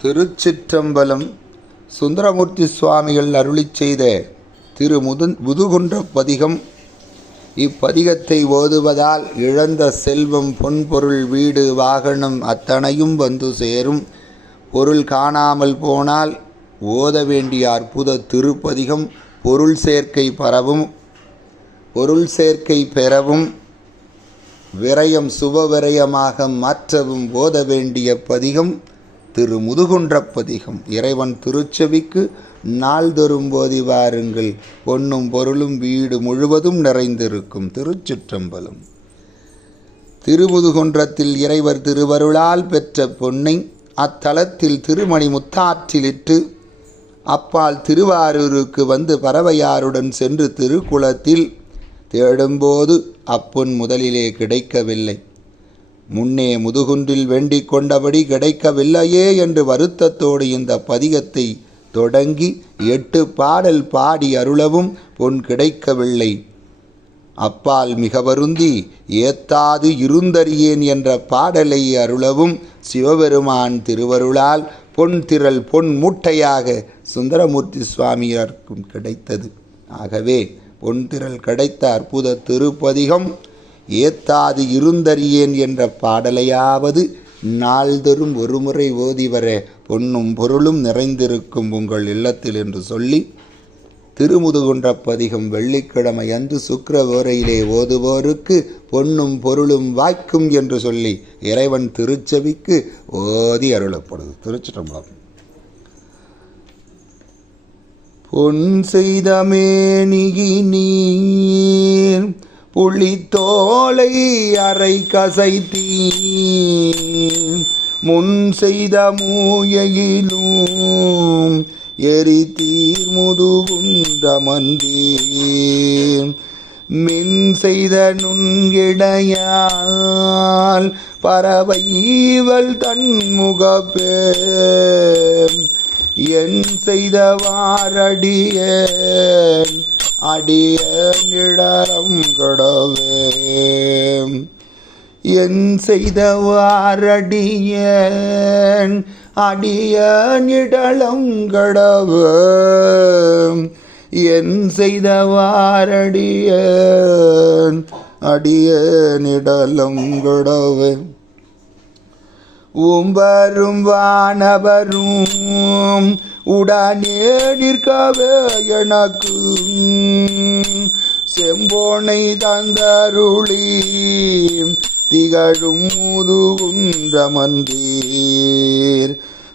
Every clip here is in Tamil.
திருச்சிற்றம்பலம். சுந்தரமூர்த்தி சுவாமிகள் அருளிச் செய்த முதுகுன்ற பதிகம். இப்பதிகத்தை ஓதுவதால் இழந்த செல்வம், பொன்பொருள், வீடு, வாகனம் அத்தனையும் வந்து சேரும். பொருள் காணாமல் போனால் ஓத வேண்டிய அற்புத திருப்பதிகம். பொருள் சேர்க்கை பெறவும் விரயம் சுபவிரயமாக மாற்றவும் ஓத வேண்டிய பதிகம் முதுகுன்ற பதிகம். இறைவன் திருச்செவிக்கு நாள்தொறும் ஓதி வாருங்கள். பொன்னும் பொருளும் வீடு முழுவதும் நிறைந்திருக்கும். திருச்சிற்றம்பலம். திருமுதுகுன்றத்தில் இறைவர் திருவருளால் பெற்ற பொன்னை அத்தலத்தில் திருமணி முத்தாற்றிலிட்டு அப்பால் திருவாரூருக்கு வந்து பறவையாருடன் சென்று திருக்குளத்தில் தேடும்போது அப்பொன் முதலிலே கிடைக்கவில்லை. முன்னே முதுகுன்றில் வேண்டிக் கொண்டபடி கிடைக்கவில்லையே என்று வருத்தத்தோடு இந்த பதிகத்தை தொடங்கி 8 பாடல் பாடி அருளவும் பொன் கிடைக்கவில்லை. அப்பால் மிக வருந்தி ஏத்தாது இருந்தறியேன் என்ற பாடலை அருளவும் சிவபெருமான் திருவருளால் பொன் மூட்டையாக சுந்தரமூர்த்தி சுவாமியாருக்கும் கிடைத்தது. ஆகவே பொன்திரள் கிடைத்த அற்புத திருப்பதிகம் ஏத்தாது இருந்தறியேன் என்ற பாடலையாவது நாள்தோறும் ஒருமுறை ஓதி வர பொன்னும் பொருளும் நிறைந்திருக்கும் உங்கள் இல்லத்தில் என்று சொல்லி, திருமுதுகுன்ற பதிகம் வெள்ளிக்கிழமை அன்று சுக்கிர ஓரையிலே ஓதுவோருக்கு பொன்னும் பொருளும் வாய்க்கும் என்று சொல்லி இறைவன் திருச்செவிக்கு ஓதி அருளப்படுது. திருச்சிற்றம்பலம். பொன் செய்த மேனியினீர் புலித்தோலை அரை கசைத்தீர், முன் செய்த மூயையிலும் எரித்தீர் முதுகுன்றமர்ந்தீர், மின் செய்த நுண்கிடையால் பறவைவள் தன்முகப்பே, என் செய்தவாரடியேன் அடியனிடரம் கடவே, என் செய்தவாரடியேன் அடியனிடலம் கடவே, என் செய்தவாரடியேன் அடியனிடலம் கடவே. உம்பரும் வானவரும் உடனே நிற்கவே எனக்கு செம்போனை தந்தருளி திகழும் முதுகுன்றமர்ந்தீர்,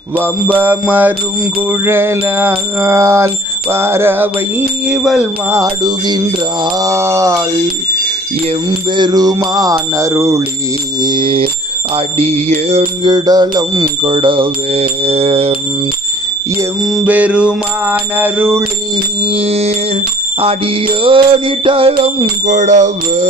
வம்பமரும் குழலால் பறவைவள் மாடுகின்றாள், எம்பெருமான் அருளீர் அடியேன்கிடலம் கடவே, எம்பெருமான் அருளீர் அடியேனிடலம் கடவே,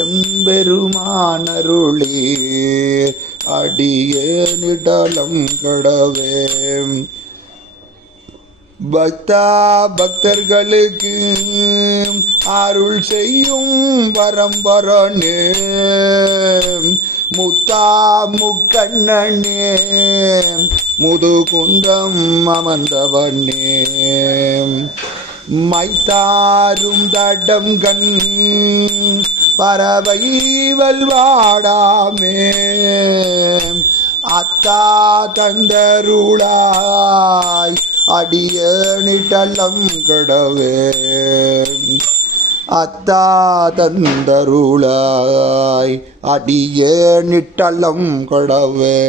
எம்பெருமான் அருளீர் அடியேனிடலம் கடவே. பக்தர்களுக்கு அருள் செய்யும் வரம்பரனே, முத்தா முக்கண்ணனே, முதுகுன்றம் அமர்ந்தவனே, மைத்தாரும் தடம் கண் பறவைவள் வாடாமே, அத்தா தந்தருளாய் அடியனிடலம் கடவே, அத்தா தந்தருளாய் அடியனிடலம் கடவே.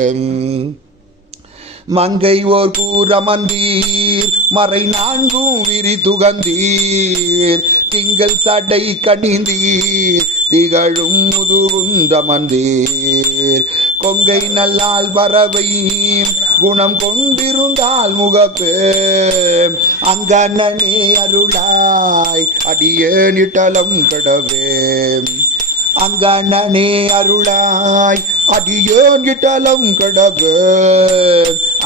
மங்கை ஓர் கூறமந்தீர் மறை 4 விரி துகந்தீர், திங்கள் சடை கணிந்தீர் திகழும் முதுகுன்றமர்ந்தீர், கொங்கை நல்லால் பறவை குணம் கொண்டிருந்தால் முகப்பே, அங்கண்ணனே அருளாய் அடியேனிடலம் கடவே, அங்கண்ணனே அருளாய் அடியேனிடலம் கடவே,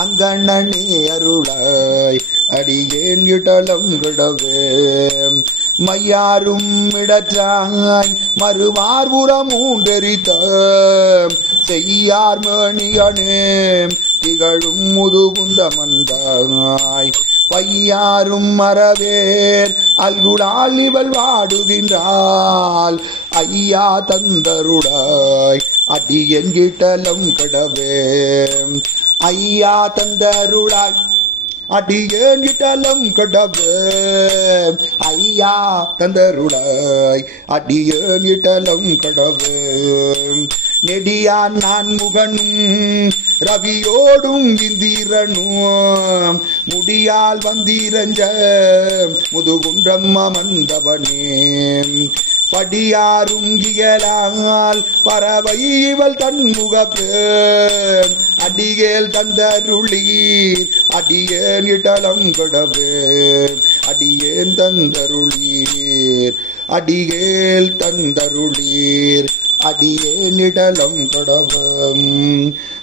அங்கண்ணனே அருளாய் அடியேனிடலம் கடவே. மையாரும் இடற்றாய் மறுவார்புறம் மூன்றெரித்த செய்யார் மேணியனே திகழும் முதுகுந்தமந்தாய் பையாரும் மரவேர் அல்குலால் இவள் வாடுகின்றாள் ஐயா தந்தருளாய் அடி என்கிட்டலம் கடவே ஐயா தந்தருளாய் அடியேன் இட்டலம் கடவே ஐயா தந்தருளாய் அடியேன் இட்டலம் கடவே நெடியான் நான் முகனும் ரவியோடும் இந்திரனும் முடியால் வந்திரஞ்ச முதுகுன்றம் அமர்ந்தவனே படியாரும் இயலால் பறவை இவள் தன்முகப்பே அடியேல் தந்தருளீர் அடியேன் இட்டலம் கடவே அடியேன் தந்தருளீர் அடியேல் தந்தருளீர் அடியேன் இடலம் கடவம்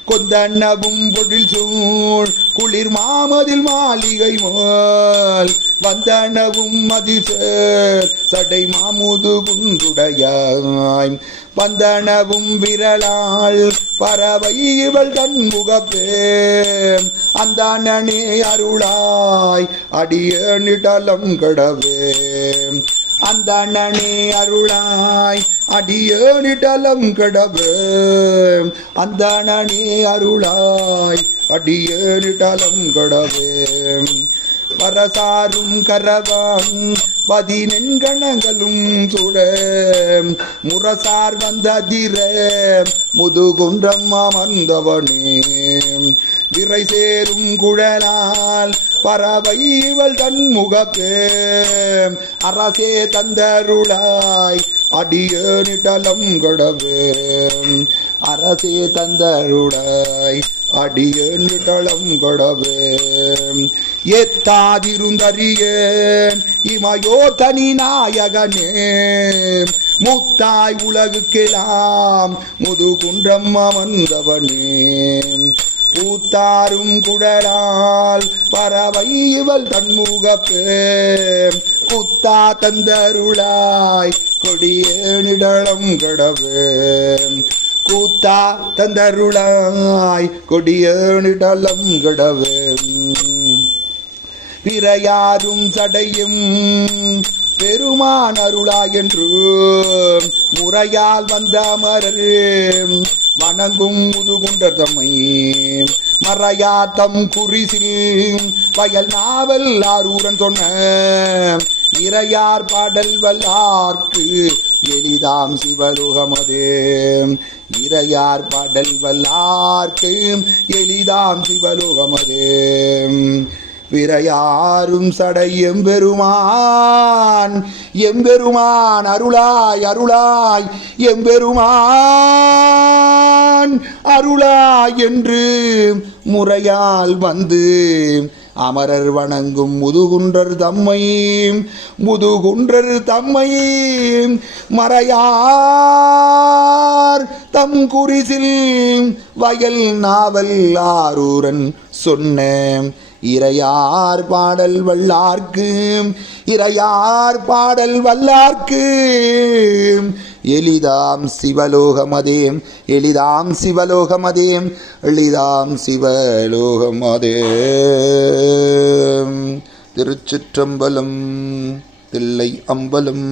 கொந்தனவும் பொழில் சூழ் குளிர் மாமதில் மாளிகை மால் வந்தனவும் மதிசேர் சடை மாமுது குன்றுடையாய் வந்தனவும் விரலாள் பறவை இவள் தன்முகப்பே அந்தனே அருளாய் அடியேன் இடலம் கடவே அந்தனே அருளாய் அடியேனிடலம் கடவே அந்தனே அருளாய் அடியேனிடலம் கடவே வரசாரும் கரவாம் பதினெண்கணங்களும் சுட முரசார் வந்ததிர முதுகுன்றம் அமர்ந்தவனே விரை சேரும் குழலால் பறவை இவள் தன்முகப்பே அரசே தந்தருளாய் அடியேனிடலம் கடவே அரசே தந்தருளாய் அடியேனிடலம் கடவே ஏத்தாதிருந்தறியேன் இமையோ தனி நாயகனே முத்தாய் உலகுக்கெல்லாம் முதுகுன்றம் அமர்ந்தவனே பூத்தாரும் குடலால் பறவை இவள் தன்முகப்பே குத்தா தந்தருளாய் கொடியேனிடலம் கடவே கூத்தா தந்தருளாய் கொடியேனிடலம் கடவே பிறையாரும் சடையும் பெருமான் அருளாய் என்று முறையால் வந்த அமரர் வணங்கும் முதுகுண்டர் தம்மை மறையாத்தம் குறிசில் வயல் நாவல் ஆரூரன் சொன்ன இறையார் பாடல் வல்லார்க்கு எளிதாம் சிவலோகமதே இறையார் பாடல் வல்லார்க்கு எளிதாம் சிவலோகமதே விரையாரும் சடை எம்பெருமான் எம்பெருமான் அருளாய் அருளாய் எம்பெருமான் அருளாய் என்று முறையால் வந்து அமரர் வணங்கும் முதுகுன்றர் தம்மை மறையார் தம் குறிசில் வயல் நாவல் ஆரூரன் சொன்ன இறையார் பாடல் வல்லார்க்கு இறையார் பாடல் வல்லார்க்கு எளிதாம் சிவலோகமதே எளிதாம் சிவலோகமதே எளிதாம் சிவலோகமதே. திருச்சிற்றம்பலம் தில்லை அம்பலம்.